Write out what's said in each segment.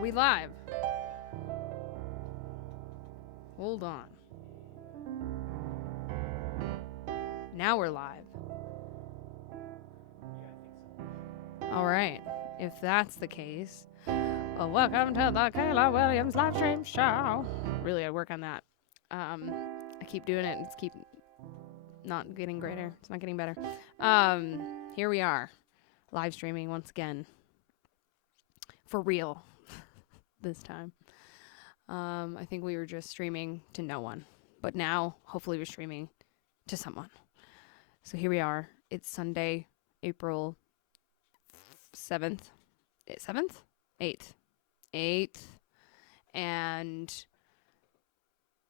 we live? Hold on. Now we're live. All right. If that's the case, well, welcome to the Kayla Williams live stream show. Really, I work on that. I keep doing it, and it's keep not getting greater. It's not getting better. Here we are, live streaming once again. For real, this time. I think we were just streaming to no one, but now hopefully we're streaming to someone. So here we are. It's Sunday, April 7th. 7th? 8th. 8th. And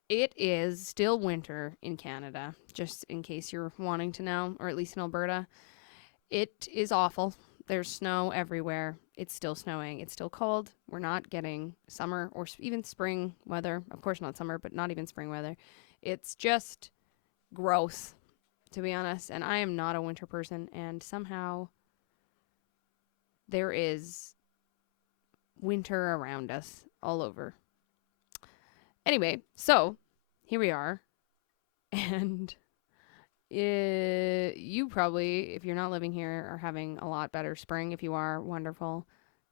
it is still winter in Canada, just in case you're wanting to know, or at least in Alberta. It is awful. There's snow everywhere. It's still snowing. It's still cold. We're not getting summer or even spring weather. Of course not summer, but not even spring weather. It's just gross, to be honest. And I am not a winter person. And somehow there is winter around us all over. Anyway, so here we are. And you probably, if you're not living here, are having a lot better spring. If you are, wonderful.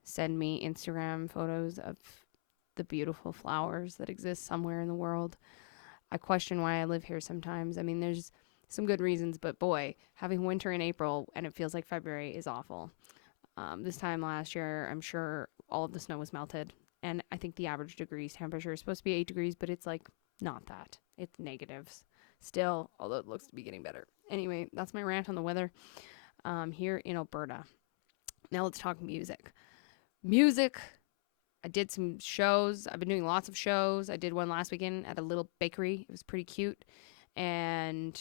Send me Instagram photos of the beautiful flowers that exist somewhere in the world. I question why I live here sometimes. I mean, there's some good reasons, but boy, having winter in April and it feels like February is awful. This time last year, I'm sure all of the snow was melted. And I think the average degrees temperature is supposed to be 8 degrees, but it's like not that. It's negatives. Still, although it looks to be getting better. Anyway, that's my rant on the weather here in Alberta. Now let's talk music. I did some shows. I've been doing lots of shows. I did one last weekend at a little bakery. It was pretty cute. And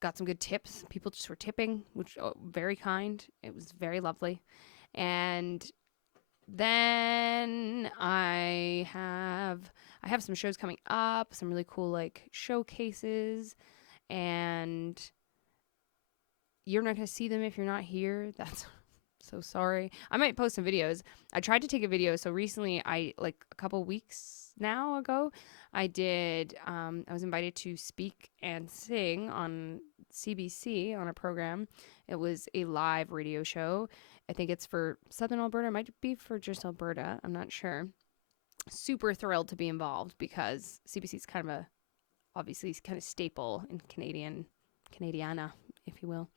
got some good tips. People just were tipping, which very kind. It was very lovely. And then I have some shows coming up, some really cool like showcases, and you're not going to see them if you're not here. That's so sorry. I might post some videos. I tried to take a video. So recently a couple weeks now ago, I was invited to speak and sing on CBC on a program. It was a live radio show. I think it's for Southern Alberta. It might be for just Alberta. I'm not sure. Super thrilled to be involved because CBC is kind of staple in Canadiana, if you will.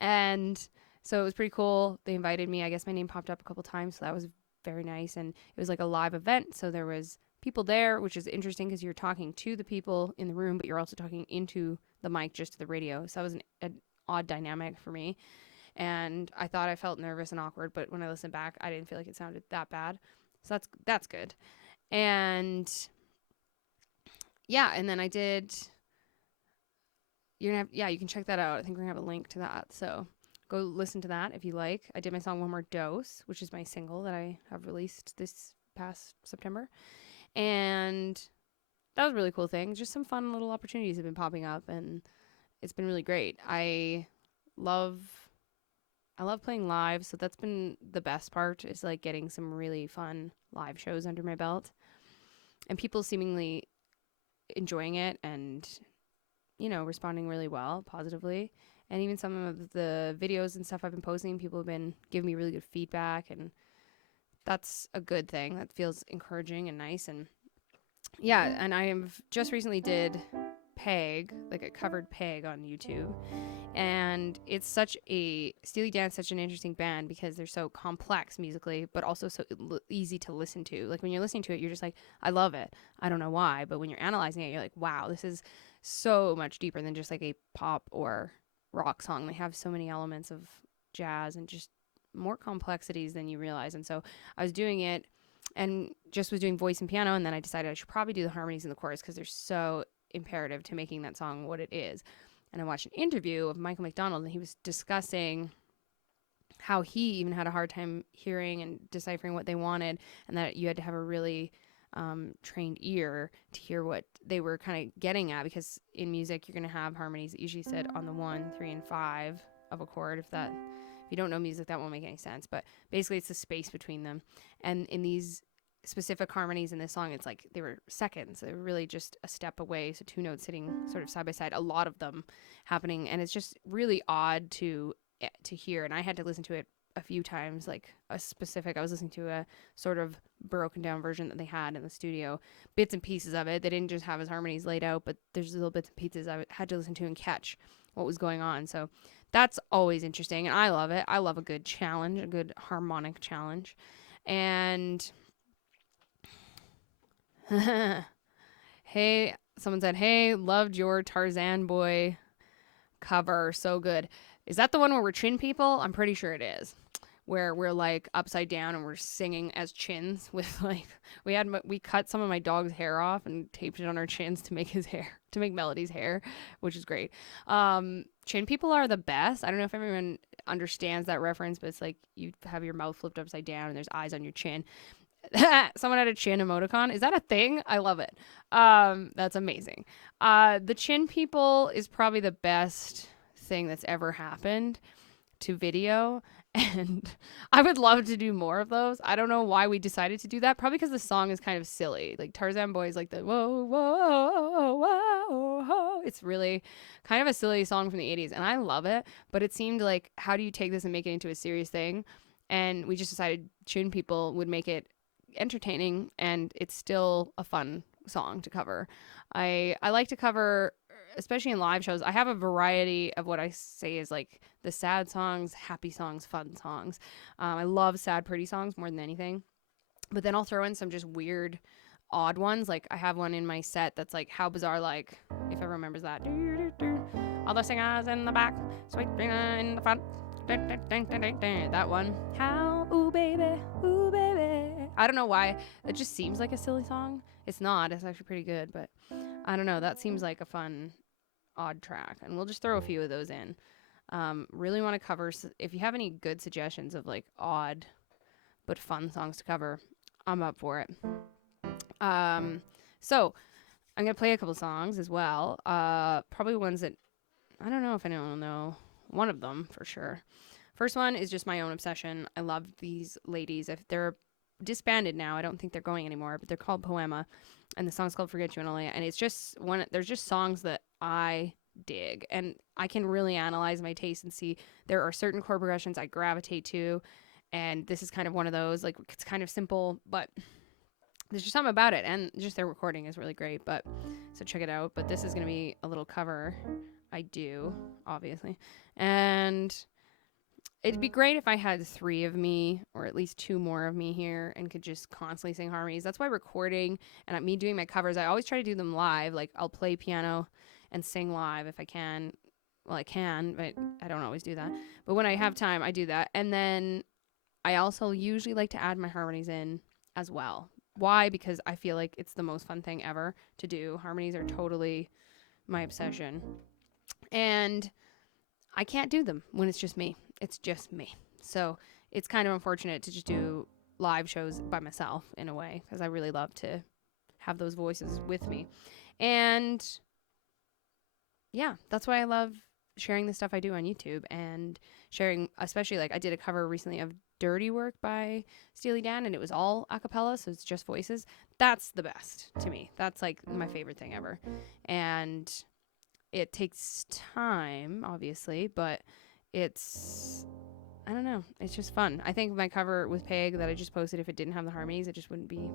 And so it was pretty cool. They invited me. I guess my name popped up a couple times, so that was very nice. And it was like a live event, so there was people there, which is interesting because you're talking to the people in the room, but you're also talking into the mic just to the radio. So that was an odd dynamic for me. And I thought I felt nervous and awkward, but when I listened back, I didn't feel like it sounded that bad. So that's good. And yeah, and then I did. You can check that out. I think we're gonna have a link to that. So go listen to that if you like. I did my song One More Dose, which is my single that I have released this past September. And that was a really cool thing. Just some fun little opportunities have been popping up, and it's been really great. I love playing live, so that's been the best part, is like getting some really fun live shows under my belt. And people seemingly enjoying it and, responding really well, positively. And even some of the videos and stuff I've been posting, people have been giving me really good feedback, and that's a good thing. That feels encouraging and nice. And yeah, and I have just recently did Peg, like a covered Peg on YouTube. And it's Steely Dan's such an interesting band because they're so complex musically, but also so easy to listen to. Like when you're listening to it, you're just like, I love it. I don't know why. But when you're analyzing it, you're like, wow, this is so much deeper than just like a pop or rock song. They have so many elements of jazz and just more complexities than you realize. And so I was doing it and just was doing voice and piano. And then I decided I should probably do the harmonies in the chorus because they're so imperative to making that song what it is. And I watched an interview of Michael McDonald, and he was discussing how he even had a hard time hearing and deciphering what they wanted, and that you had to have a really trained ear to hear what they were kind of getting at, because in music you're going to have harmonies that usually sit on the 1, 3, and 5 of a chord, if If you don't know music, that won't make any sense. But basically, it's the space between them. And in these specific harmonies in this song, it's like they were seconds. They were really just a step away. So 2 notes sitting sort of side by side, a lot of them happening. And it's just really odd to hear. And I had to listen to it a few times. Like I was listening to a sort of broken down version that they had in the studio, bits and pieces of it. They didn't just have his harmonies laid out, but there's little bits and pieces I had to listen to and catch what was going on. So that's always interesting, and I love it. I love a good challenge, a good harmonic challenge. And hey, someone said, hey, loved your Tarzan Boy cover, so good. Is that the one where we're chin people? I'm pretty sure it is, where we're like upside down and we're singing as chins with like, we cut some of my dog's hair off and taped it on our chins to make Melody's hair, which is great. Chin people are the best. I don't know if everyone understands that reference, but it's like you have your mouth flipped upside down and there's eyes on your chin. Someone had a chin emoticon. Is that a thing? I love it. That's amazing. The chin people is probably the best thing that's ever happened to video. And I would love to do more of those. I don't know why we decided to do that. Probably because the song is kind of silly. Like Tarzan Boy is like the whoa, whoa, whoa, whoa. It's really kind of a silly song from the 80s. And I love it. But it seemed like, how do you take this and make it into a serious thing? And we just decided Tune People would make it entertaining. And it's still a fun song to cover. I like to cover, especially in live shows. I have a variety of what I say is like the sad songs, happy songs, fun songs. I love sad, pretty songs more than anything. But then I'll throw in some just weird, odd ones. Like I have one in my set that's like How Bizarre Like, if everyone remembers that. All the singers in the back, sweet in the front. That one. How, ooh baby, ooh baby. I don't know why. It just seems like a silly song. It's not. It's actually pretty good. But I don't know. That seems like a fun, odd track. And we'll just throw a few of those in. Really want to cover, if you have any good suggestions of like odd but fun songs to cover, I'm up for it. So I'm gonna play a couple songs as well, probably ones that I don't know if anyone will know. One of them for sure. First one is just my own obsession. I love these ladies. If they're disbanded now, I don't think they're going anymore, but they're called Poema, and the song's called Forget You and Only. And it's just there's just songs that I dig, and I can really analyze my taste and see there are certain chord progressions I gravitate to, and this is kind of one of those. Like, it's kind of simple, but there's just something about it, and just their recording is really great. But so check it out. But this is gonna be a little cover I do, obviously, and it'd be great if I had 3 of me, or at least 2 more of me here, and could just constantly sing harmonies. That's why recording and me doing my covers, I always try to do them live. Like, I'll play piano and sing live if I can. Well, I can, but I don't always do that. But when I have time, I do that. And then I also usually like to add my harmonies in as well. Why? Because I feel like it's the most fun thing ever to do. Harmonies are totally my obsession. And I can't do them when it's just me. It's just me. So it's kind of unfortunate to just do live shows by myself in a way, because I really love to have those voices with me. And yeah, that's why I love sharing the stuff I do on YouTube, and sharing, especially like I did a cover recently of Dirty Work by Steely Dan, and it was all a cappella, so it's just voices. That's the best to me. That's like my favorite thing ever. And it takes time, obviously, but it's, I don't know, it's just fun. I think my cover with Peg that I just posted, if it didn't have the harmonies, it just wouldn't be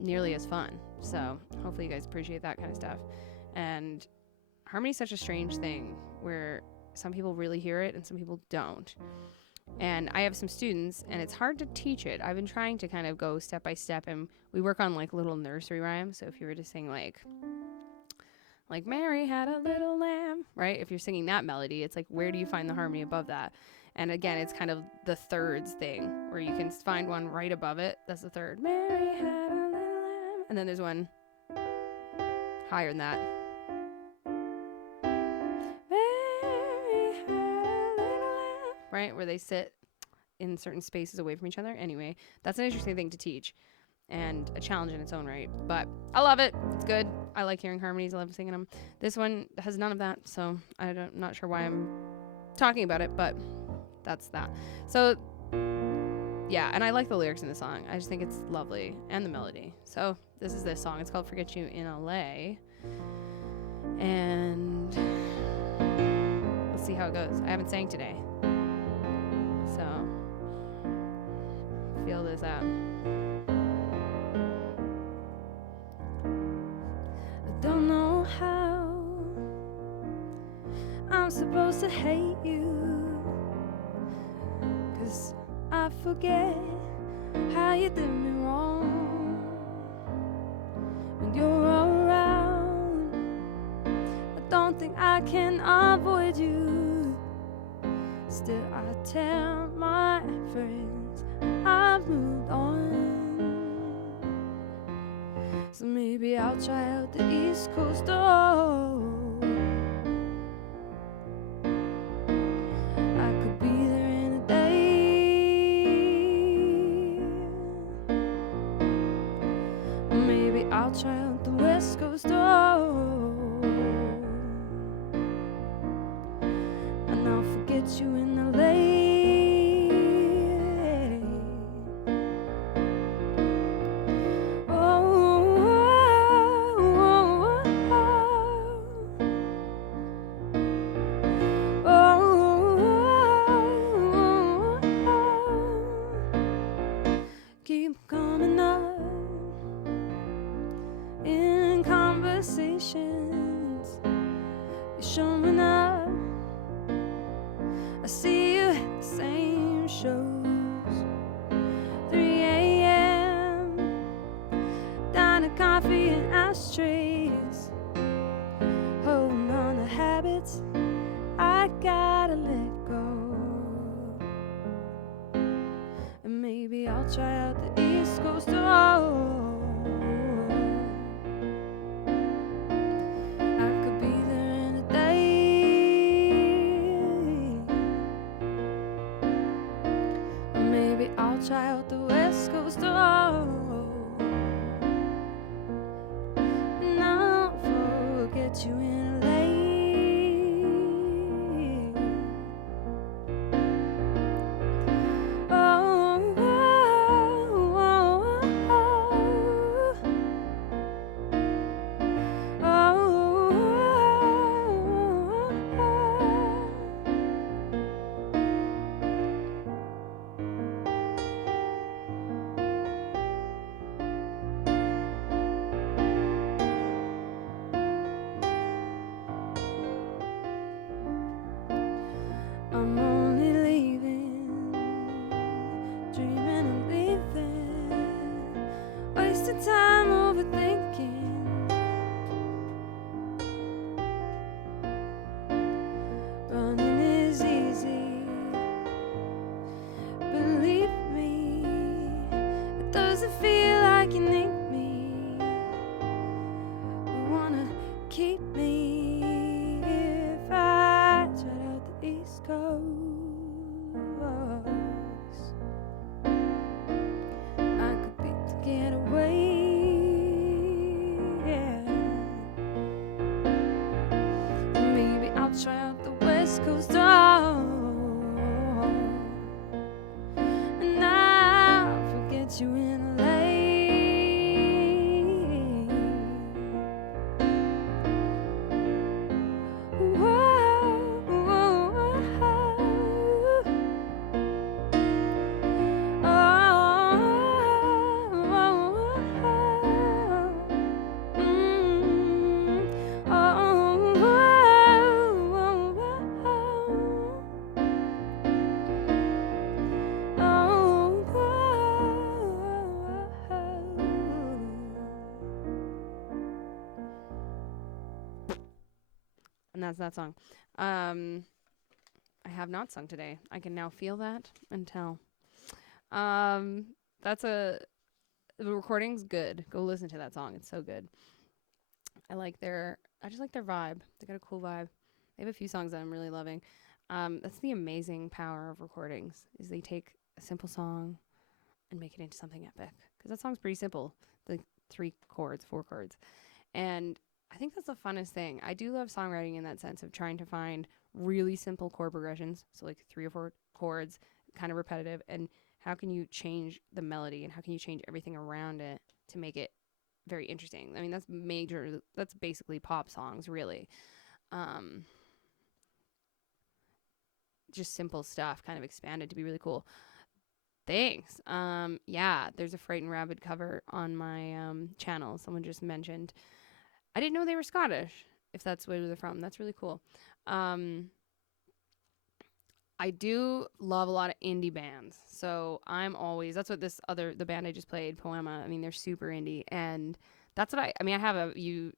nearly as fun. So hopefully you guys appreciate that kind of stuff. And harmony is such a strange thing where some people really hear it and some people don't. And I have some students, and it's hard to teach it. I've been trying to kind of go step by step, and we work on like little nursery rhymes. So if you were to sing like Mary had a little lamb, right? If you're singing that melody, it's like, where do you find the harmony above that? And again, it's kind of the thirds thing, where you can find one right above it. That's the third. Mary had a little lamb. And then there's one higher than that. Mary had a little lamb. Right? Where they sit in certain spaces away from each other. Anyway, that's an interesting thing to teach, and a challenge in its own right. But I love it. It's good. I like hearing harmonies. I love singing them. This one has none of that, so I'm not sure why I'm talking about it, but that's that. So yeah, and I like the lyrics in the song. I just think it's lovely, and the melody. So this is this song. It's called Forget You in LA. And let's see how it goes. I haven't sang today, so feel this out. I don't know how I'm supposed to hate you, 'cause I forget how you did me wrong. When you're around, I don't think I can avoid you. Still I tell my friends I've moved on. So maybe I'll try out the East Coast. Oh, I could be there in a day. Maybe I'll try out the West Coast. Oh, and I'll forget you in LA. Keep coming up in conversations. You're showing up. I see you at the same shows. 3 a.m. down to coffee and ashtrays. Holding on to habits I gotta let go. And maybe I'll try out the East Coast. Oh, I could be there in a day. Or maybe I'll try out the West Coast. Oh, and I'll forget you in LA. I'm only leaving, dreaming of leaving, wasting time overthinking. Running is easy, believe me, it doesn't feel like you need me. We wanna keep me if I tried out the East Coast. I could be to get away, yeah. Maybe I'll try out the West Coast. Oh, and I'll forget you in LA. And that's that song. I have not sung today. I can now feel that and tell. That's the recording's good. Go listen to that song. It's so good. I just like their vibe. They got a cool vibe. They have a few songs that I'm really loving. That's the amazing power of recordings, is they take a simple song and make it into something epic. Because that song's pretty simple. Like 3 chords, 4 chords. And I think that's the funnest thing. I do love songwriting in that sense of trying to find really simple chord progressions. So like 3 or chords, kind of repetitive, and how can you change the melody and how can you change everything around it to make it very interesting? I mean, that's basically pop songs, really. Um, just simple stuff kind of expanded to be really cool. Thanks. Yeah, there's a Frightened Rabbit cover on my channel. Someone just mentioned. I didn't know they were Scottish, if that's where they're from. That's really cool. I do love a lot of indie bands. So that's what the band I just played, Poema, I mean, they're super indie. And that's what I mean,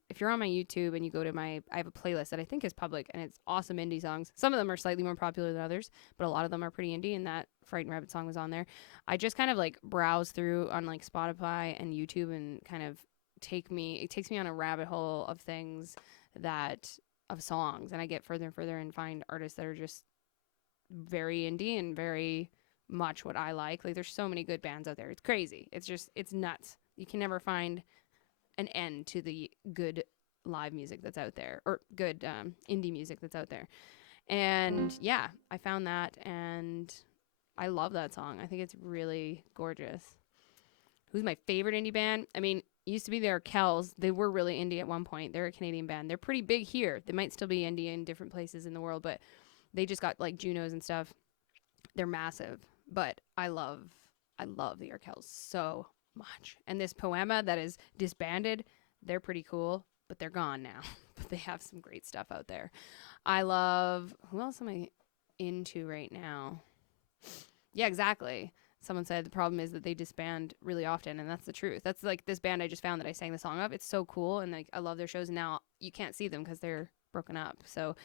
if you're on my YouTube and you go to I have a playlist that I think is public and it's awesome indie songs. Some of them are slightly more popular than others, but a lot of them are pretty indie, and that Frightened Rabbit song was on there. I just kind of like browse through on like Spotify and YouTube and kind of it takes me on a rabbit hole of songs, and I get further and further and find artists that are just very indie and very much what I like. Like, there's so many good bands out there. It's crazy. It's nuts. You can never find an end to the good live music that's out there, or good indie music that's out there. And yeah, I found that and I love that song. I think it's really gorgeous. Who's my favorite indie band? I mean, it used to be the Arkells. They were really indie at one point. They're a Canadian band. They're pretty big here. They might still be indie in different places in the world, but they just got like Junos and stuff. They're massive, but I love the Arkells so much. And this Poema that is disbanded, they're pretty cool, but they're gone now. But they have some great stuff out there. Who else am I into right now? Yeah, exactly. Someone said the problem is that they disband really often, and that's the truth. That's like this band I just found that I sang the song of. It's so cool, and like I love their shows. And now you can't see them because they're broken up. So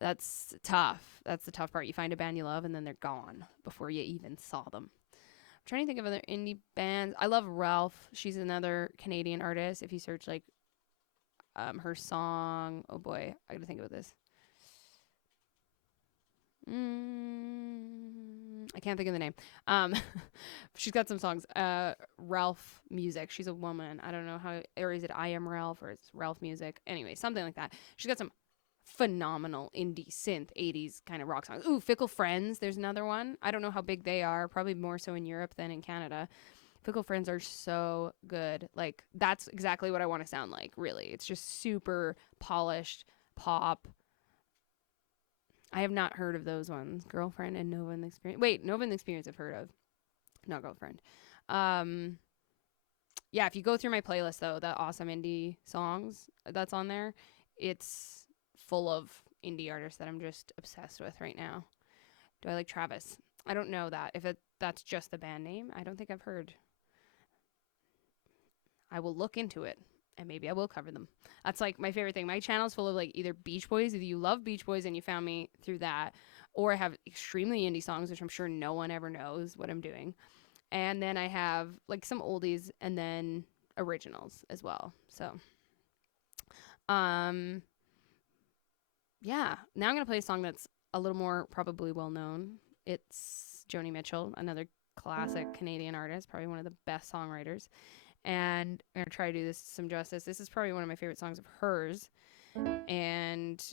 that's tough. That's the tough part. You find a band you love, and then they're gone before you even saw them. I'm trying to think of other indie bands. I love Ralph. She's another Canadian artist. If you search like her song, oh boy, I gotta think about this. I can't think of the name. She's got some songs. Ralph Music. She's a woman. I don't know or is it I Am Ralph, or it's Ralph Music? Anyway, something like that. She's got some phenomenal indie synth 80s kind of rock songs. Ooh, Fickle Friends. There's another one. I don't know how big they are. Probably more so in Europe than in Canada. Fickle Friends are so good. Like, that's exactly what I want to sound like, really. It's just super polished pop. I have not heard of those ones. Girlfriend and Nova and the Experience. Wait, Nova and the Experience I've heard of. Not Girlfriend. Yeah, if you go through my playlist, though, the awesome indie songs that's on there, it's full of indie artists that I'm just obsessed with right now. Do I like Travis? I don't know that. That's just the band name, I don't think I've heard. I will look into it, and maybe I will cover them. That's like my favorite thing. My channel's full of like either Beach Boys, either you love Beach Boys and you found me through that, or I have extremely indie songs, which I'm sure no one ever knows what I'm doing. And then I have like some oldies and then originals as well. So, yeah. Now I'm going to play a song that's a little more probably well known. It's Joni Mitchell, another classic Canadian artist, probably one of the best songwriters. And I'm going to try to do this some justice. This is probably one of my favorite songs of hers. And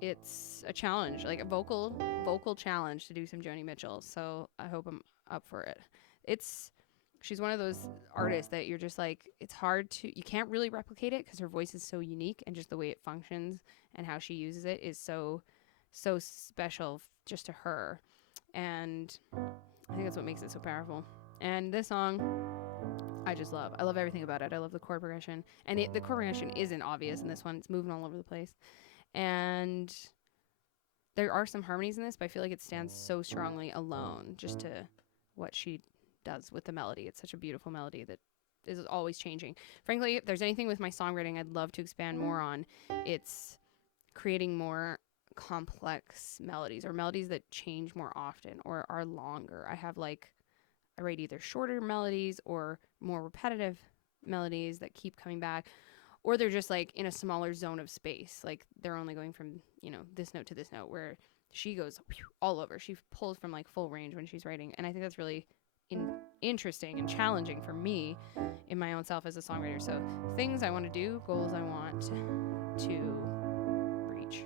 it's a challenge, like a vocal challenge to do some Joni Mitchell. So I hope I'm up for it. She's one of those artists that you're just like, you can't really replicate it because her voice is so unique, and just the way it functions and how she uses it is so special just to her. And I think that's what makes it so powerful. And this song, I just love. I love everything about it. I love the chord progression. And the chord progression isn't obvious in this one. It's moving all over the place. And there are some harmonies in this, but I feel like it stands so strongly alone just to what she does with the melody. It's such a beautiful melody that is always changing. Frankly, if there's anything with my songwriting I'd love to expand more on, it's creating more complex melodies, or melodies that change more often or are longer. I write either shorter melodies or more repetitive melodies that keep coming back, or they're just like in a smaller zone of space. Like they're only going from, this note to this note, where she goes all over. She pulls from like full range when she's writing. And I think that's really interesting and challenging for me in my own self as a songwriter. So things I want to do, goals I want to reach.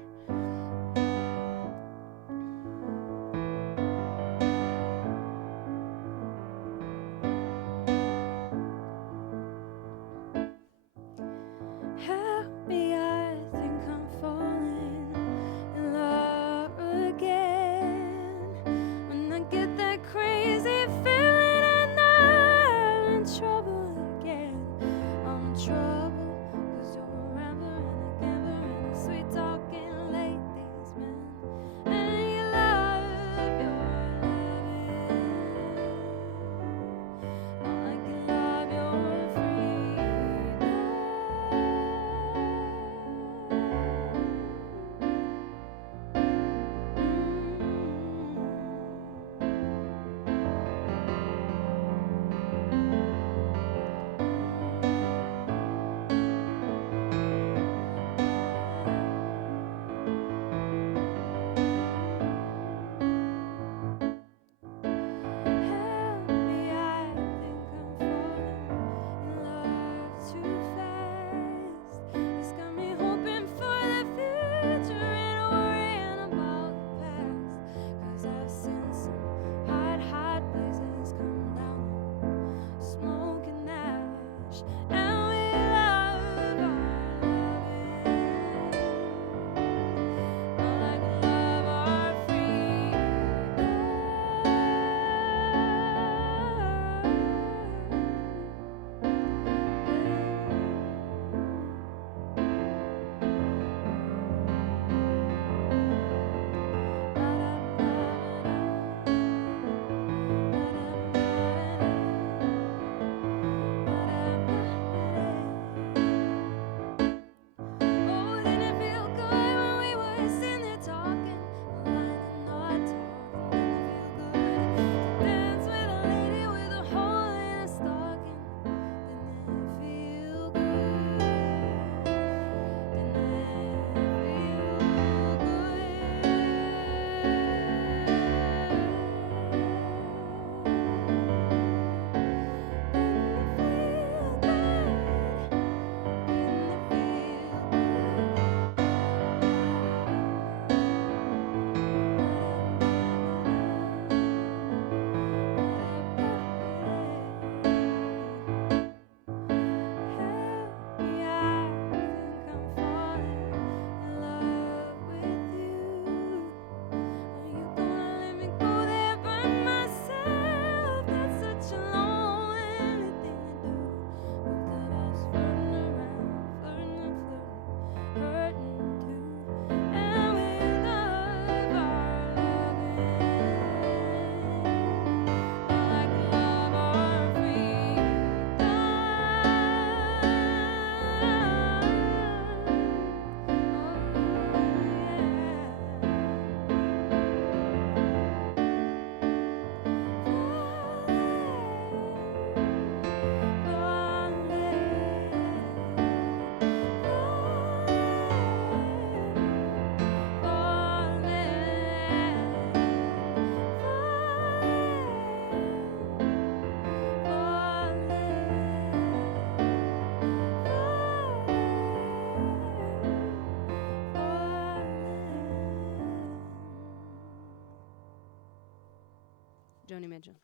Mitchell.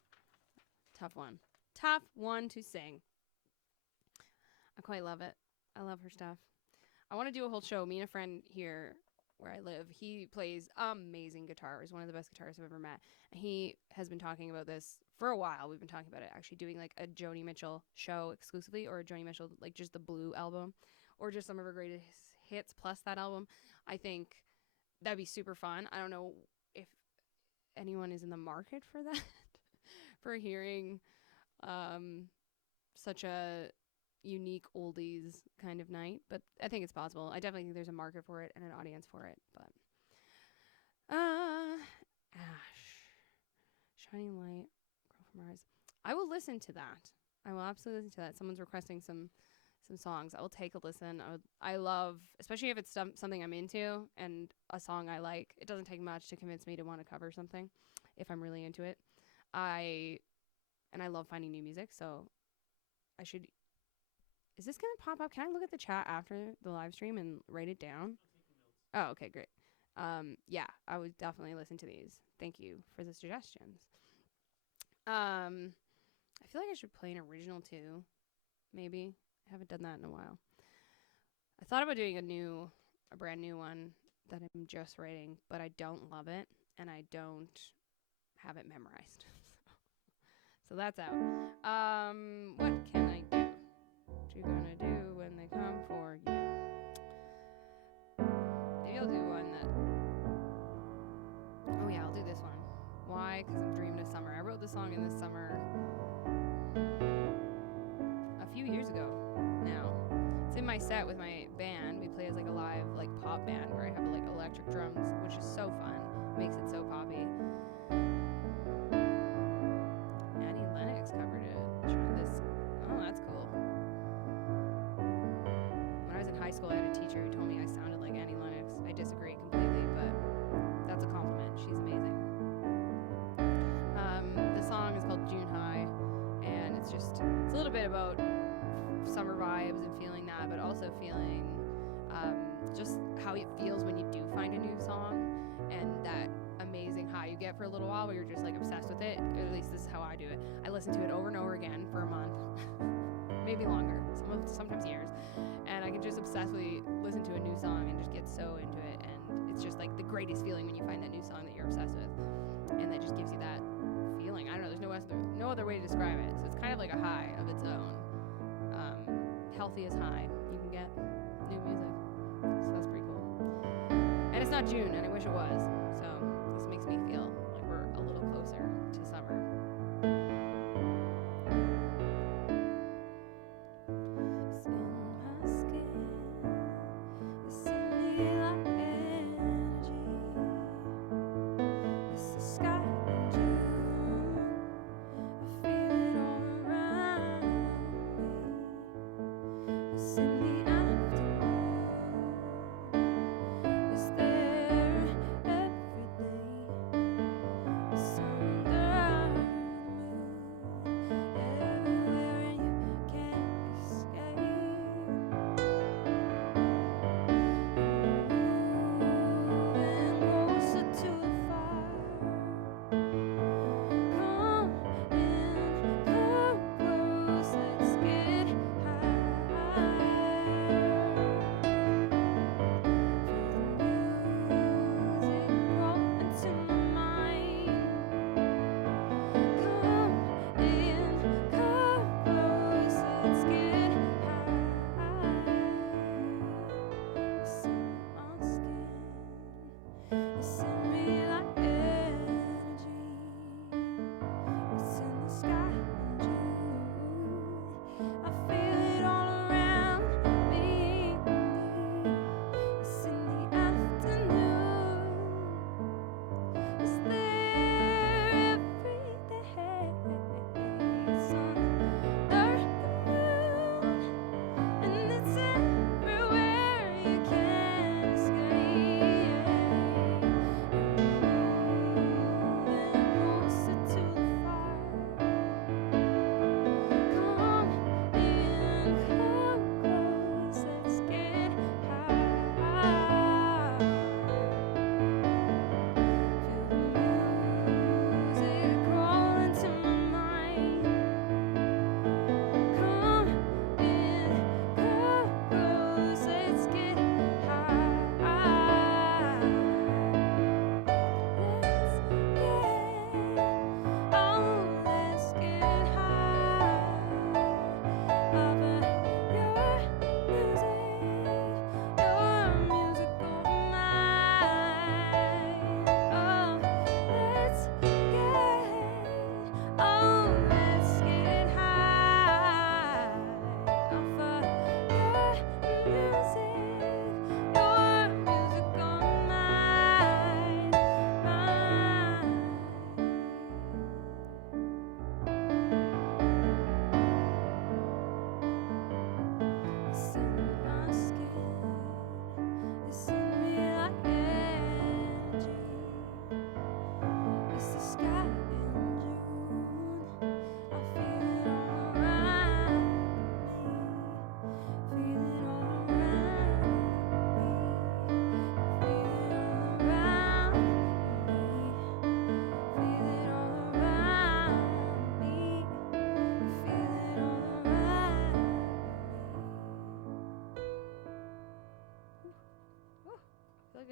Tough one. Tough one to sing. I quite love it. I love her stuff. I want to do a whole show. Me and a friend here where I live, he plays amazing guitar. He's one of the best guitarists I've ever met. And he has been talking about this for a while. We've been talking about it, actually doing like a Joni Mitchell show exclusively, or a Joni Mitchell, like just the Blue album, or just some of her greatest hits plus that album. I think that'd be super fun. I don't know if anyone is in the market for that, for hearing such a unique oldies kind of night, but I think it's possible. I definitely think there's a market for it and an audience for it. But Ash, Shining Light, Girl from Mars. I will listen to that. I will absolutely listen to that. Someone's requesting some songs. I will take a listen. I love, especially if it's something I'm into and a song I like. It doesn't take much to convince me to want to cover something if I'm really into it. I love finding new music, so I should. Is this going to pop up? Can I look at the chat after the live stream and write it down? Oh, okay, great. Yeah, I would definitely listen to these. Thank you for the suggestions. I feel like I should play an original too. Maybe. I haven't done that in a while. I thought about doing a brand new one that I'm just writing, but I don't love it and I don't have it memorized. So that's out. What can I do? What you gonna do when they come for you? Maybe I'll do one that... Oh yeah, I'll do this one. Why? Because I'm dreaming of summer. I wrote this song in the summer a few years ago now. It's in my set with my band. We play as like a live like pop band where I have like electric drums, which is so fun. Makes it so poppy. Annie Lennox covered it. Oh, that's cool. When I was in high school, I had a teacher who told me I sounded like Annie Lennox. I disagree completely, but that's a compliment. She's amazing. The song is called June High, and it's a little bit about summer vibes and feeling that, but also feeling just how it feels when you do find a new song, and that amazing high you get for a little while where you're just like obsessed with it. At least this is how I do it. I listen to it over and over again for a month, maybe longer, sometimes years, and I can just obsessively listen to a new song and just get so into it, and it's just like the greatest feeling when you find that new song that you're obsessed with, and that just gives you that feeling. I don't know, there's no other way to describe it, so it's kind of like a high of its own. Healthiest high you can get new music, so that's pretty cool. And it's not June, and I wish it was, so this makes me feel like we're a little closer to summer. It's in my skin, it's in me like energy. It's the sky in June, I feel it all around me. It's in the afternoon, it's there every day. It's under the moon, everywhere and you can't escape. Moving closer to the fire. Come in, come close, let's get high.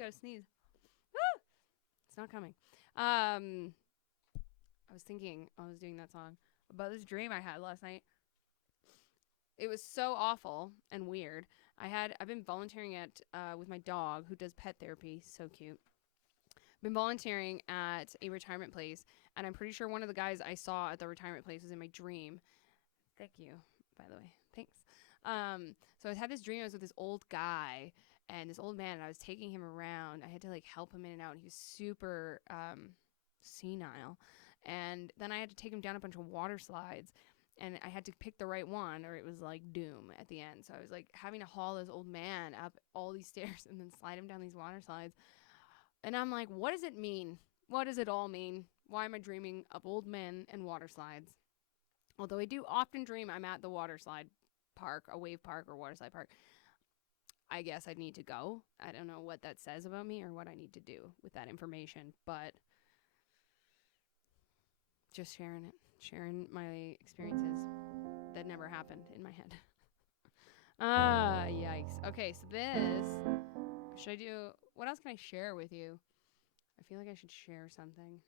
gotta sneeze. Woo! It's not coming. I was thinking, I was doing that song about this dream I had last night. It was so awful and weird. I've been volunteering with my dog who does pet therapy. So cute. Been volunteering at a retirement place, and I'm pretty sure one of the guys I saw at the retirement place was in my dream. Thank you, by the way. Thanks. So I had this dream. I was with this old guy and this old man, and I was taking him around. I had to like help him in and out, and he was super senile. And then I had to take him down a bunch of water slides, and I had to pick the right one, or it was like doom at the end. So I was like having to haul this old man up all these stairs and then slide him down these water slides. And I'm like, what does it mean? What does it all mean? Why am I dreaming of old men and water slides? Although I do often dream I'm at the water slide park, a wave park or water slide park. I guess I need to go. I don't know what that says about me or what I need to do with that information, but just sharing my experiences that never happened in my head. Yikes. Okay, so what else can I share with you? I feel like I should share something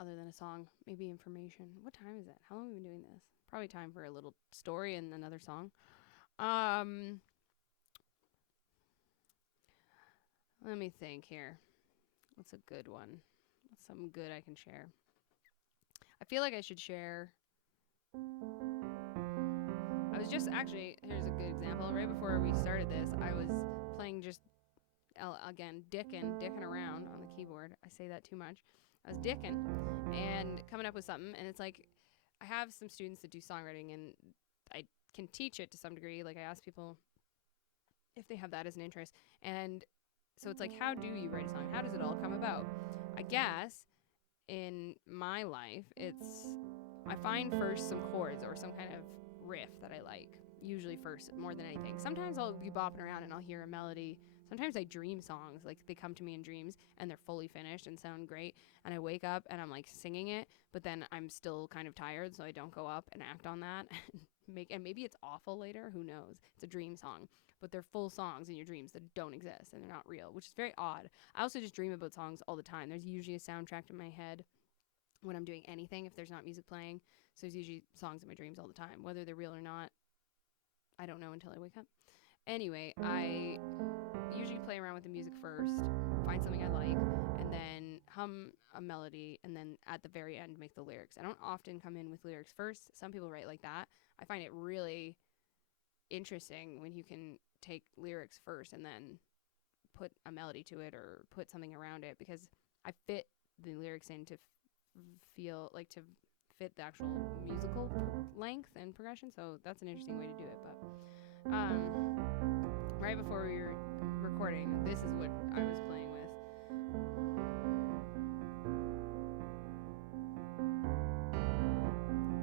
other than a song, maybe information. What time is it? How long have we been doing this? Probably time for a little story and another song. Let me think here. What's a good one? What's something good I can share? I feel like I should share. I was just actually, here's a good example. Right before we started this, I was playing just, again, dicking around on the keyboard. I say that too much. I was dicking and coming up with something. And it's like, I have some students that do songwriting, and I can teach it to some degree. Like, I ask people if they have that as an interest. And so it's like, how do you write a song? How does it all come about? I guess in my life, I find first some chords or some kind of riff that I like, usually first, more than anything. Sometimes I'll be bopping around and I'll hear a melody. Sometimes I dream songs, like they come to me in dreams and they're fully finished and sound great, and I wake up and I'm like singing it, but then I'm still kind of tired, so I don't go up and act on that and maybe it's awful later, who knows. It's a dream song, but they're full songs in your dreams that don't exist and they're not real, which is very odd. I also just dream about songs all the time. There's usually a soundtrack in my head when I'm doing anything if there's not music playing. So there's usually songs in my dreams all the time. Whether they're real or not, I don't know until I wake up. Anyway, I usually play around with the music first, find something I like, and then hum a melody, and then at the very end make the lyrics. I don't often come in with lyrics first. Some people write like that. I find it really interesting when you can take lyrics first and then put a melody to it or put something around it, because I fit the lyrics in to fit the actual musical length and progression. So that's an interesting way to do it. But right before we were recording, this is what I was playing with.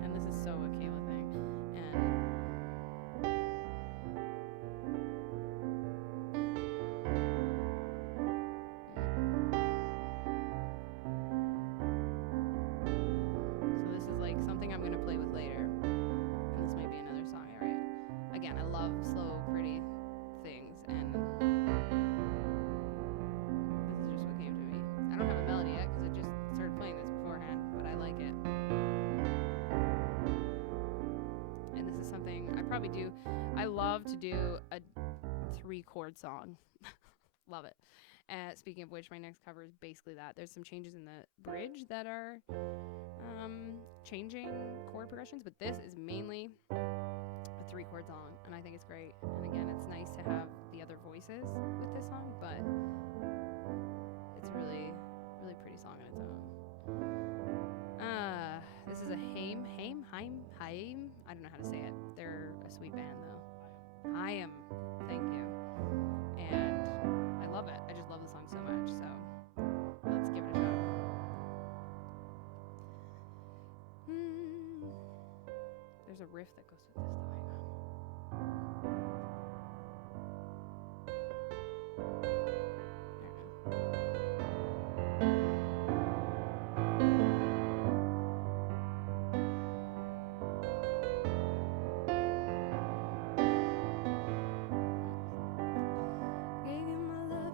And this is so a Kayla thing. So this is like something I'm going to play with later. And this might be another song I write. Again, I love slow, pretty things, and this is just what came to me. I don't have a melody yet because I just started playing this beforehand, but I like it. And this is something I probably do. I love to do a 3-chord song. Love it. Speaking of which, my next cover is basically that. There's some changes in the bridge that are changing chord progressions, but this is mainly a 3-chord song, and I think it's great. And again, it's nice to have the other voices with this song, but it's a really, really pretty song on its own. This is a Haim. I don't know how to say it. They're a sweet band, though. Haim. Thank you. And I love it. I just love the song so much. So let's give it a shot. There's a riff that goes with this, though. Hang on.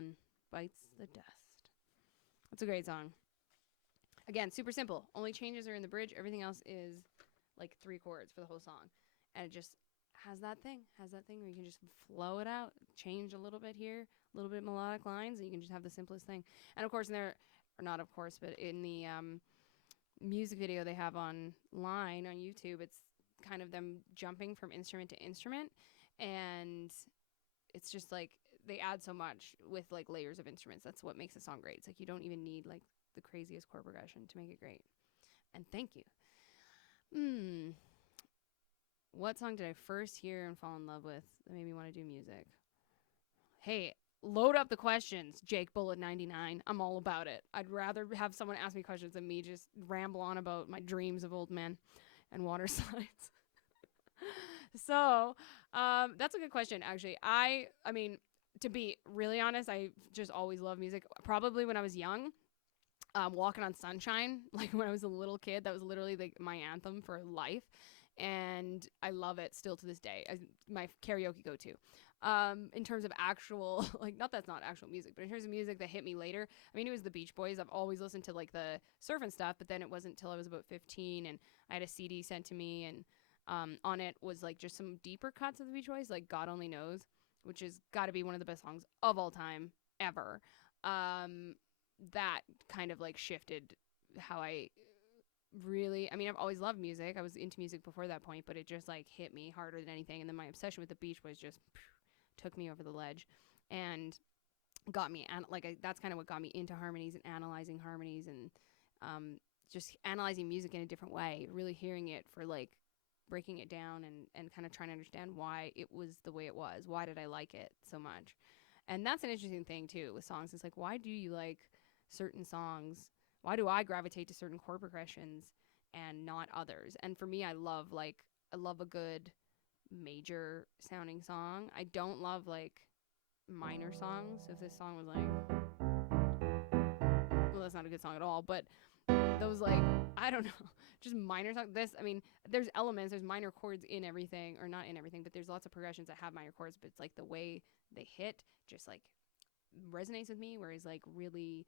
sun bites the dust. It's a great song. Again, super simple. Only changes are in the bridge. Everything else is like 3 chords for the whole song. And it just has that thing where you can just flow it out, change a little bit here, a little bit melodic lines, and you can just have the simplest thing. And of course, but in the music video they have online on YouTube, it's kind of them jumping from instrument to instrument. And it's just like they add so much with like layers of instruments. That's what makes a song great. It's like you don't even need like the craziest chord progression to make it great. And thank you. What song did I first hear and fall in love with that made me want to do music? Hey, load up the questions, Jake Bullet 99. I'm all about it. I'd rather have someone ask me questions than me just ramble on about my dreams of old men and water slides. So, that's a good question, actually. I mean, to be really honest, I just always loved music. Probably when I was young, Walking on Sunshine, like when I was a little kid, that was literally like my anthem for life. And I love it still to this day. My karaoke go-to. In terms of actual, like, not that's not actual music, but in terms of music that hit me later, I mean, it was the Beach Boys. I've always listened to like the surf and stuff, but then it wasn't until I was about 15 and I had a CD sent to me, and on it was like just some deeper cuts of the Beach Boys, like God Only Knows, which has got to be one of the best songs of all time ever. That kind of like shifted how I I've always loved music. I was into music before that point, but it just like hit me harder than anything. And then my obsession with the Beach Boys just took me over the ledge and got me, and that's kind of what got me into harmonies and analyzing harmonies, and just analyzing music in a different way, really hearing it for like breaking it down and kind of trying to understand why it was the way it was. Why did I like it so much? And that's an interesting thing too with songs. It's like, why do you like certain songs? Why do I gravitate to certain chord progressions and not others? And for me, I love a good major sounding song. I don't love like minor songs. If this song was like, well, that's not a good song at all, but those like, I don't know, just minor songs. There's elements, there's minor chords in everything, or not in everything, but there's lots of progressions that have minor chords, but it's like the way they hit just like resonates with me, whereas like really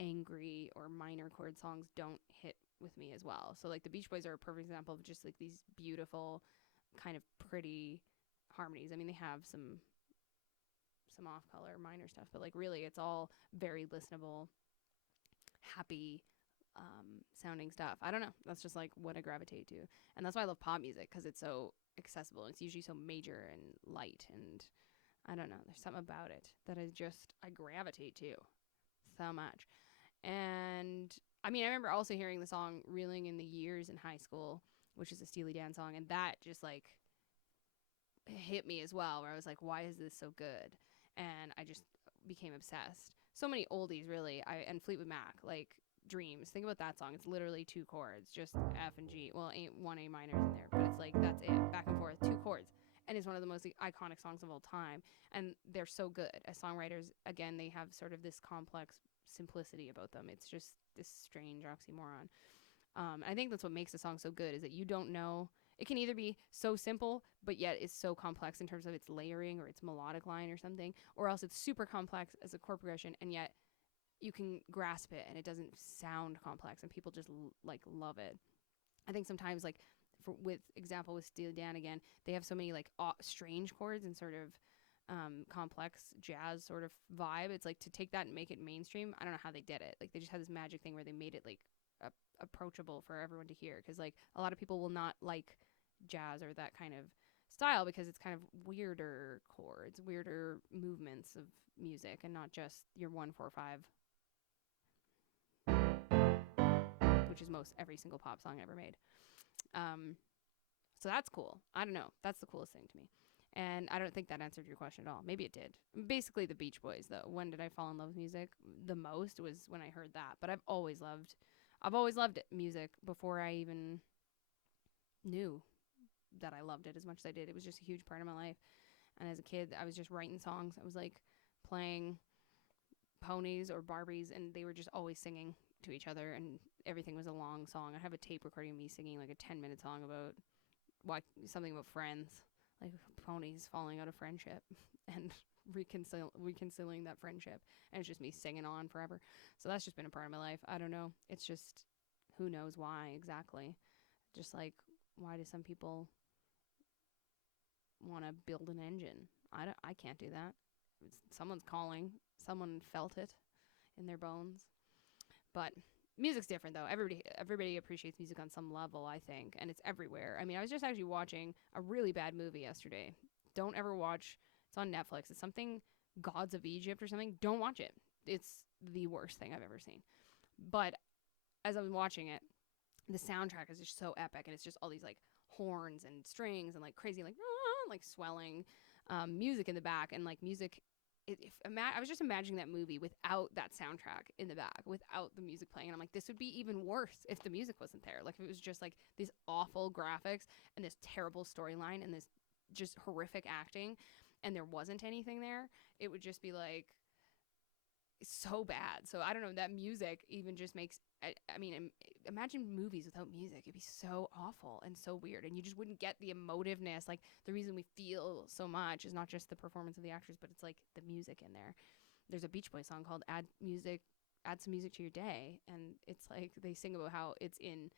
angry or minor chord songs don't hit with me as well. So like the Beach Boys are a perfect example of just like these beautiful kind of pretty harmonies. I mean, they have some off color minor stuff, but like really it's all very listenable, happy sounding stuff. I don't know, that's just like what I gravitate to, and that's why I love pop music, because it's so accessible. It's usually so major and light, and I don't know, there's something about it that I gravitate to so much. And I mean, I remember also hearing the song Reeling in the Years in high school, which is a Steely Dan song, and that just like hit me as well, where I was like, why is this so good? And I just became obsessed. So many oldies, really. And Fleetwood Mac, like Dreams. Think about that song. It's literally 2 chords, just F and G. Well, ain't 1 A minor in there, but it's like that's it, back and forth, 2 chords. And it's one of the most iconic songs of all time. And they're so good as songwriters. Again, they have sort of this complex simplicity about them. It's just this strange oxymoron. I think that's what makes a song so good, is that you don't know. It can either be so simple, but yet it's so complex in terms of its layering or its melodic line or something, or else it's super complex as a chord progression, and yet you can grasp it and it doesn't sound complex, and people just like love it. I think sometimes, like with Steely Dan again, they have so many like strange chords and sort of complex jazz sort of vibe. It's like to take that and make it mainstream. I don't know how they did it. Like they just had this magic thing where they made it like approachable for everyone to hear, because like a lot of people will not like jazz or that kind of style because it's kind of weirder chords, weirder movements of music, and not just your 1-4-5, which is most every single pop song ever made. So that's cool. I don't know. That's the coolest thing to me. And I don't think that answered your question at all. Maybe it did. Basically, the Beach Boys, though. When did I fall in love with music the most was when I heard that. But I've always loved music before I even knew that I loved it as much as I did. It was just a huge part of my life. And as a kid, I was just writing songs. I was like playing ponies or Barbies, and they were just always singing to each other, and everything was a long song. I have a tape recording of me singing like a 10-minute song about something about friends, like ponies falling out of friendship and reconciling that friendship, and it's just me singing on forever. So that's just been a part of my life. I don't know. It's just, who knows why exactly. Just like, why do some people want to build an engine? I can't do that. Someone's calling. Someone felt it in their bones. But music's different though. Everybody appreciates music on some level, I think, and it's everywhere. I mean, I was just actually watching a really bad movie yesterday. Don't ever watch. It's on Netflix. It's something Gods of Egypt or something. Don't watch it. It's the worst thing I've ever seen. But as I was watching it, the soundtrack is just so epic, and it's just all these like horns and strings and like crazy like swelling music in the back, and like music. I was just imagining that movie without that soundtrack in the back, without the music playing, and I'm like, this would be even worse if the music wasn't there. Like if it was just like these awful graphics and this terrible storyline and this just horrific acting, and there wasn't anything there, it would just be like so bad. So I don't know, that music even just makes, I mean, imagine movies without music. It'd be so awful and so weird, and you just wouldn't get the emotiveness. Like the reason we feel so much is not just the performance of the actors, but it's like the music in there. There's a Beach Boys song called add some music to your day, and it's like they sing about how it's in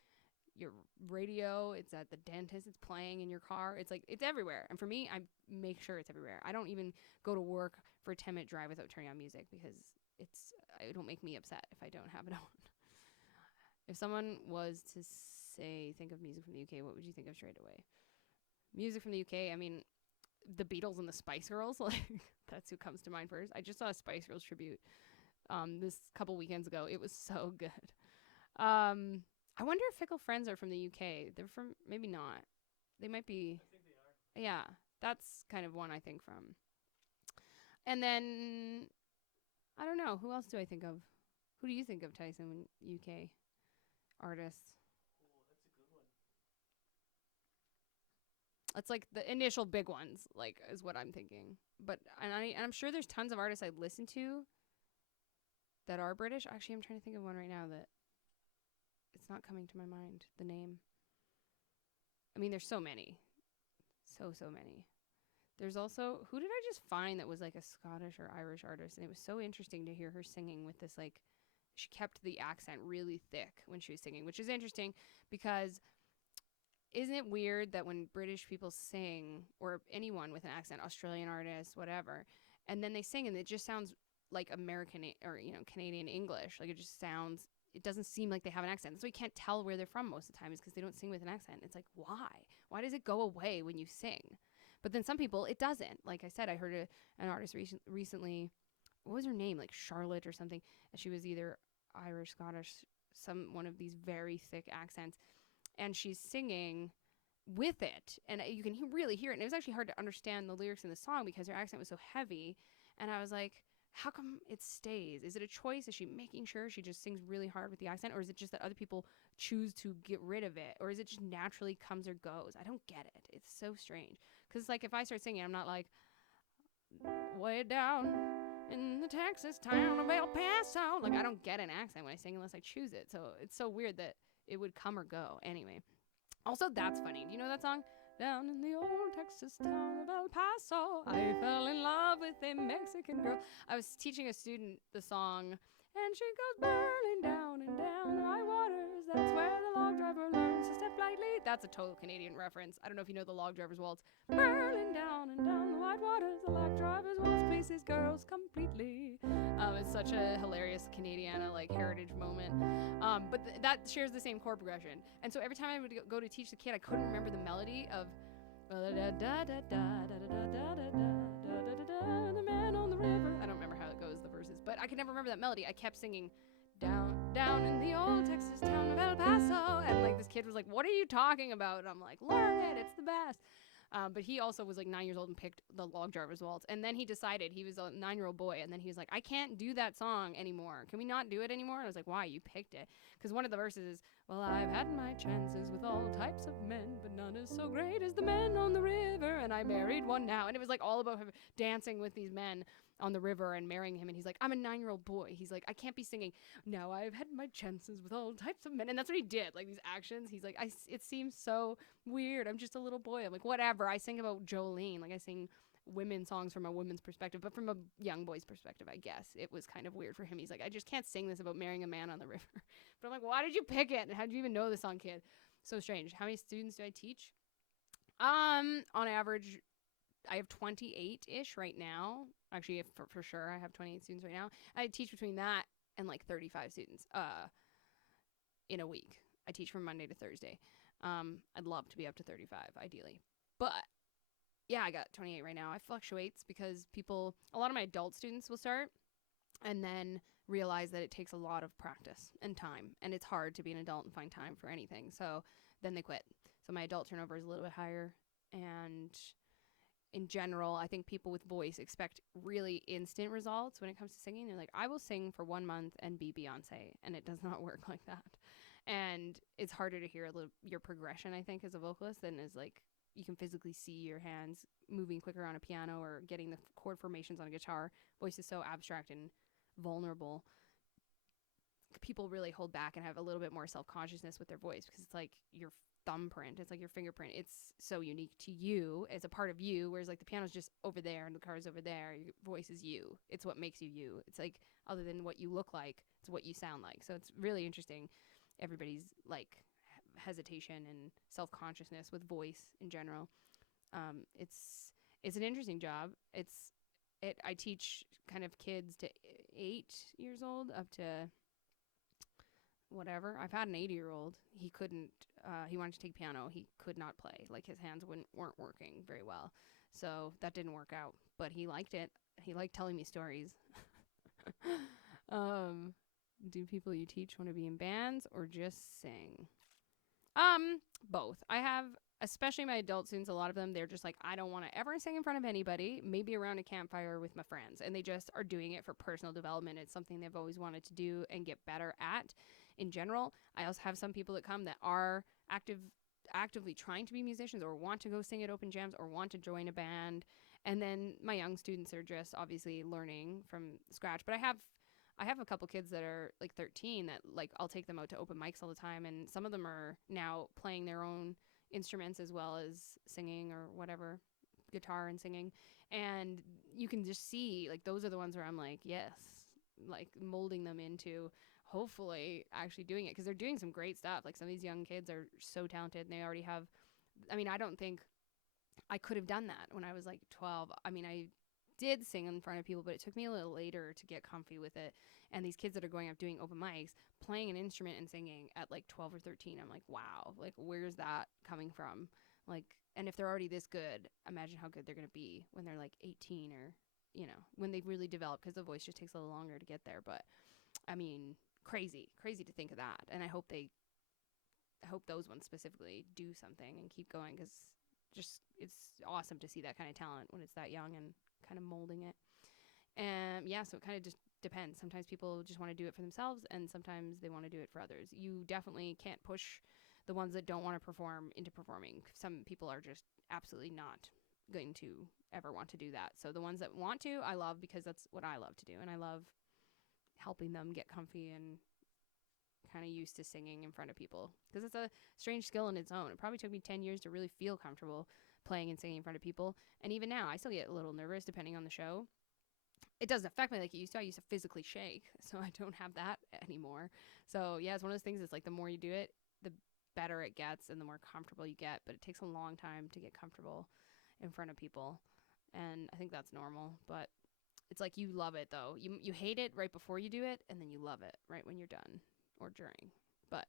your radio, it's at the dentist, it's playing in your car, it's like it's everywhere. And for me, I make sure it's everywhere. I don't even go to work for a 10-minute drive without turning on music, because it'll make me upset if I don't have it on. If someone was to say, think of music from the UK, what would you think of straight away? Music from the UK, I mean, the Beatles and the Spice Girls, like that's who comes to mind first. I just saw a Spice Girls tribute this couple weekends ago. It was so good. I wonder if Fickle Friends are from the UK. They're from, maybe not. They might be. I think they are. Yeah, that's kind of one I think from. And then, I don't know. Who else do I think of? Who do you think of, Tyson, UK artists? Oh, that's a good one. It's like the initial big ones, like, is what I'm thinking. But, and I'm sure there's tons of artists I listen to that are British. Actually, I'm trying to think of one right now that it's not coming to my mind, the name. I mean, there's so many. So many. There's also, who did I just find that was like a Scottish or Irish artist? And it was so interesting to hear her singing with this, like, she kept the accent really thick when she was singing, which is interesting because isn't it weird that when British people sing, or anyone with an accent, Australian artists, whatever, and then they sing and it just sounds like American or, Canadian English. Like it doesn't seem like they have an accent. That's why you can't tell where they're from most of the time, is because they don't sing with an accent. It's like, why? Why does it go away when you sing? But then some people, it doesn't. Like I said, I heard an artist recently, what was her name? Like Charlotte or something. She was either Irish, Scottish, one of these very thick accents. And she's singing with it. And you can really hear it. And it was actually hard to understand the lyrics in the song because her accent was so heavy. And I was like, how come it stays? Is it a choice? Is she making sure she just sings really hard with the accent? Or is it just that other people choose to get rid of it? Or is it just naturally comes or goes? I don't get it. It's so strange. Because, like, if I start singing, I'm not like, way down in the Texas town of El Paso. Like, I don't get an accent when I sing unless I choose it. So it's so weird that it would come or go. Anyway. Also, that's funny. Do you know that song? Down in the old Texas town of El Paso, I fell in love with a Mexican girl. I was teaching a student the song, and she goes burning down and down the high waters. That's where the log driver learns to step lightly. That's a total Canadian reference. I don't know if you know the Log Driver's Waltz. Burning down and down the wide waters, the log driver's waltz pleases girls completely. It's such a hilarious Canadiana, like, heritage moment. But that shares the same chord progression. And so every time I would go to teach the kid, I couldn't remember the melody of the man on the river. I don't remember how it goes, the verses, but I could never remember that melody. I kept singing down in the old Texas town of El Paso, and like this kid was like, what are you talking about? And I'm like, learn it, it's the best. But he also was like 9 years old and picked the Log Driver's Waltz. And then he decided, he was a 9-year-old boy, and then he was like, I can't do that song anymore. Can we not do it anymore? And I was like, why? You picked it. Because one of the verses is, well, I've had my chances with all types of men, but none is so great as the men on the river, and I married one now. And it was like all about him dancing with these men on the river and marrying him. And he's like, I'm a 9-year-old boy. He's like, I can't be singing, now I've had my chances with all types of men. And that's what he did, like these actions. He's like, it seems so weird. I'm just a little boy. I'm like, whatever. I sing about Jolene. Like I sing women's songs from a woman's perspective, but from a young boy's perspective, I guess it was kind of weird for him. He's like, I just can't sing this about marrying a man on the river. But I'm like, why did you pick it? How did you even know the song, kid? So strange. How many students do I teach? On average, I have 28-ish right now. Actually, for sure, I have 28 students right now. I teach between that and like 35 students in a week. I teach from Monday to Thursday. I'd love to be up to 35, ideally. But yeah, I got 28 right now. It fluctuates because a lot of my adult students will start and then realize that it takes a lot of practice and time. And it's hard to be an adult and find time for anything. So then they quit. So my adult turnover is a little bit higher. And in general, I think people with voice expect really instant results when it comes to singing. They're like, I will sing for 1 month and be Beyonce. And it does not work like that. And it's harder to hear your progression, I think, as a vocalist than as like you can physically see your hands moving quicker on a piano or getting the chord formations on a guitar. Voice is so abstract and vulnerable. People really hold back and have a little bit more self-consciousness with their voice because it's like your thumbprint. It's like your fingerprint. It's so unique to you as a part of you, whereas like the piano's just over there and the guitar's over there. Your voice is you. It's what makes you you. It's like other than what you look like, it's what you sound like. So it's really interesting. Everybody's like hesitation and self-consciousness with voice in general. It's an interesting job. I teach kind of kids to 8 years old up to whatever. I've had an 80-year-old. He couldn't. He wanted to take piano. He could not play. Like his hands weren't working very well. So that didn't work out. But he liked it. He liked telling me stories. Do people you teach want to be in bands or just sing? Both. I have, especially my adult students, a lot of them, they're just like, I don't want to ever sing in front of anybody, maybe around a campfire with my friends. And they just are doing it for personal development. It's something they've always wanted to do and get better at in general. I also have some people that come that are actively trying to be musicians or want to go sing at open jams or want to join a band. And then my young students are just obviously learning from scratch. But I have a couple kids that are like 13 that like I'll take them out to open mics all the time, and some of them are now playing their own instruments as well as singing or whatever, guitar and singing. And you can just see like those are the ones where I'm like, yes, like molding them into hopefully actually doing it because they're doing some great stuff. Like some of these young kids are so talented and they already have, I mean, I don't think I could have done that when I was like 12. I mean, I did sing in front of people, but it took me a little later to get comfy with it. And these kids that are going up doing open mics, playing an instrument and singing at like 12 or 13, I'm like, wow, like where's that coming from? Like, and if they're already this good, imagine how good they're going to be when they're like 18 or, you know, when they've really developed, because the voice just takes a little longer to get there. But I mean, crazy to think of that. And I hope those ones specifically do something and keep going, because just it's awesome to see that kind of talent when it's that young and kind of molding it. And yeah, so it kind of just depends. Sometimes people just want to do it for themselves and sometimes they want to do it for others. You definitely can't push the ones that don't want to perform into performing. Some people are just absolutely not going to ever want to do that. So the ones that want to, I love, because that's what I love to do. And I love helping them get comfy and kind of used to singing in front of people, because it's a strange skill in its own. It probably took me 10 years to really feel comfortable playing and singing in front of people. And even now, I still get a little nervous depending on the show. It doesn't affect me like it used to. I used to physically shake, so I don't have that anymore. So yeah, it's one of those things. It's like the more you do it, the better it gets and the more comfortable you get. But it takes a long time to get comfortable in front of people. And I think that's normal. But it's like you love it, though. You hate it right before you do it, and then you love it right when you're done or during. But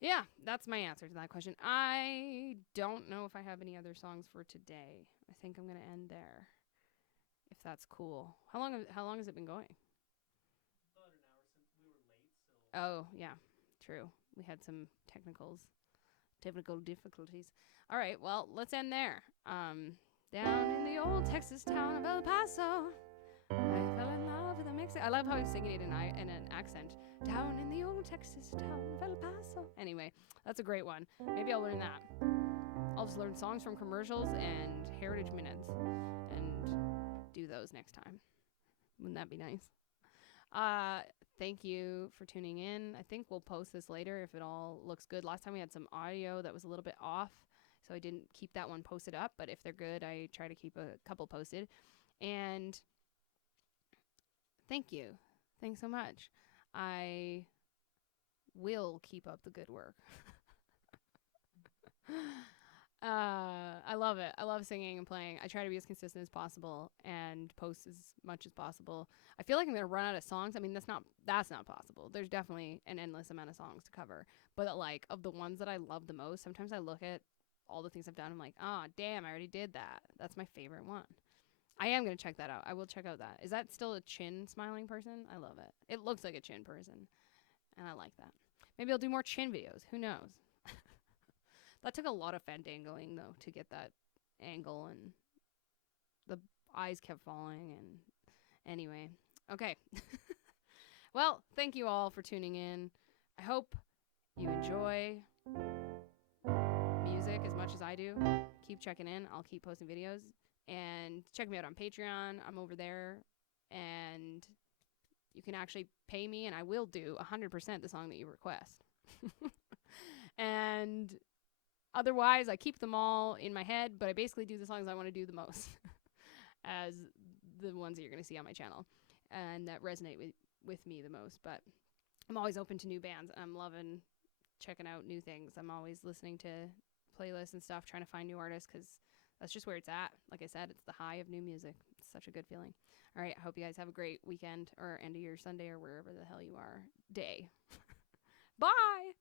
yeah, that's my answer to that question. I don't know if I have any other songs for today. I think I'm going to end there, if that's cool. How long has it been going? About an hour since we were late, so. Oh, yeah, true. We had some technical difficulties. All right, well, let's end there. Down in the old Texas town of El Paso, I fell in love with a mix. I love how he's singing it in an accent. Down in the old Texas town of El Paso. Anyway, that's a great one. Maybe I'll learn that. I'll just learn songs from commercials and heritage minutes and do those next time. Wouldn't that be nice? Thank you for tuning in. I think we'll post this later if it all looks good. Last time we had some audio that was a little bit off, So I didn't keep that one posted up, but if they're good, I try to keep a couple posted. And thank you. Thanks so much. I will keep up the good work. I love it. I love singing and playing. I try to be as consistent as possible and post as much as possible. I feel like I'm gonna run out of songs. I mean, that's not possible. There's definitely an endless amount of songs to cover. But like of the ones that I love the most, sometimes I look at all the things I've done. I'm like, oh damn, I already did that. That's my favorite one. I am gonna check that out. I will check out that. Is that still a chin smiling person? I love it. It looks like a chin person, and I like that. Maybe I'll do more chin videos. Who knows? That took a lot of fandangling though to get that angle, and the eyes kept falling. And anyway, okay. Well, thank you all for tuning in. I hope you enjoy music as much as I do. Keep checking in. I'll keep posting videos. And check me out on Patreon. I'm over there. And you can actually pay me, and I will do 100% the song that you request. And otherwise, I keep them all in my head, but I basically do the songs I want to do the most as the ones that you're going to see on my channel and that resonate with me the most. But I'm always open to new bands. I'm loving checking out new things. I'm always listening to playlists and stuff, trying to find new artists, because that's just where it's at. Like I said, it's the high of new music. It's such a good feeling. All right, I hope you guys have a great weekend or end of your Sunday or wherever the hell you are day. Bye!